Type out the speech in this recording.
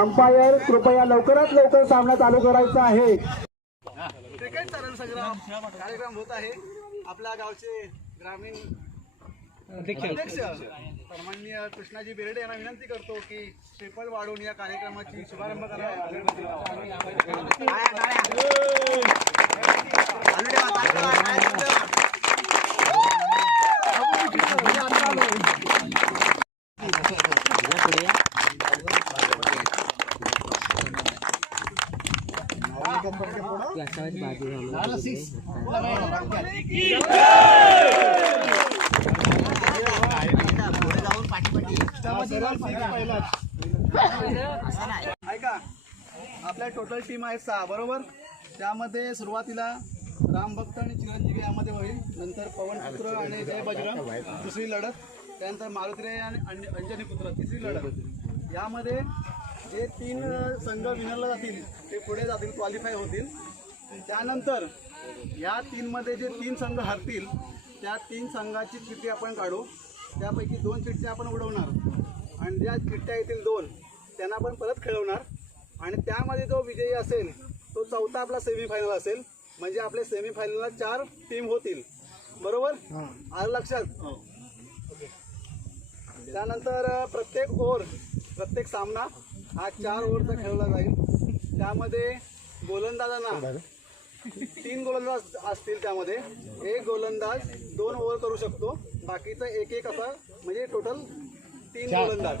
Umpire कृपया लवकरात लवकर सामना चालू करायचा आहे. क्रिकेट तरण संग्राम कार्यक्रम होत आहे. आपल्या गावचे ग्रामीण अध्यक्ष सन्माननीय कृष्णाजी बेर्डे यांना विनंती करतो की श्रीफळ वाढवून या कार्यक्रमाची शुभारंभ ऐका आपल्या टोटल टीम आहे सहा बरोबर? त्यामध्ये सुरुवातीला राम भक्त आणि चिरंजीवी यामध्ये होईल. नंतर पवन पुत्र आणि जय बजरंग दुसरी लढत. त्यानंतर मारुती आणि अंज- अंजनी पुत्र तिसरी लढत. यामध्ये जे तीन संघ विनरला जातील ते पुढे जातील क्वालिफाय होतील. त्यानंतर या तीनमध्ये जे तीन संघ हरतील त्या तीन संघाची चिठ्ठी आपण काढू. त्यापैकी दोन चिठ्ठ्या आपण उडवणार. आणि ज्या चिठ्ठ्या येतील दोन त्यांना आपण परत खेळवणार. आणि त्यामध्ये जो विजयी असेल तो चौथा आपला सेमीफायनल असेल. म्हणजे आपले सेमीफायनलला चार टीम होतील. बरोबर? आलं लक्षात? त्यानंतर अ, प्रत्येक ओव्हर प्रत्येक सामना हा चार ओव्हरचा खेळला जाईल. त्यामध्ये गोलंदाजांना तीन गोलंदाज असतील त्यामध्ये. एक गोलंदाज दोन ओव्हर करू शकतो. बाकीचं एक एक असा म्हणजे टोटल तीन गोलंदाज.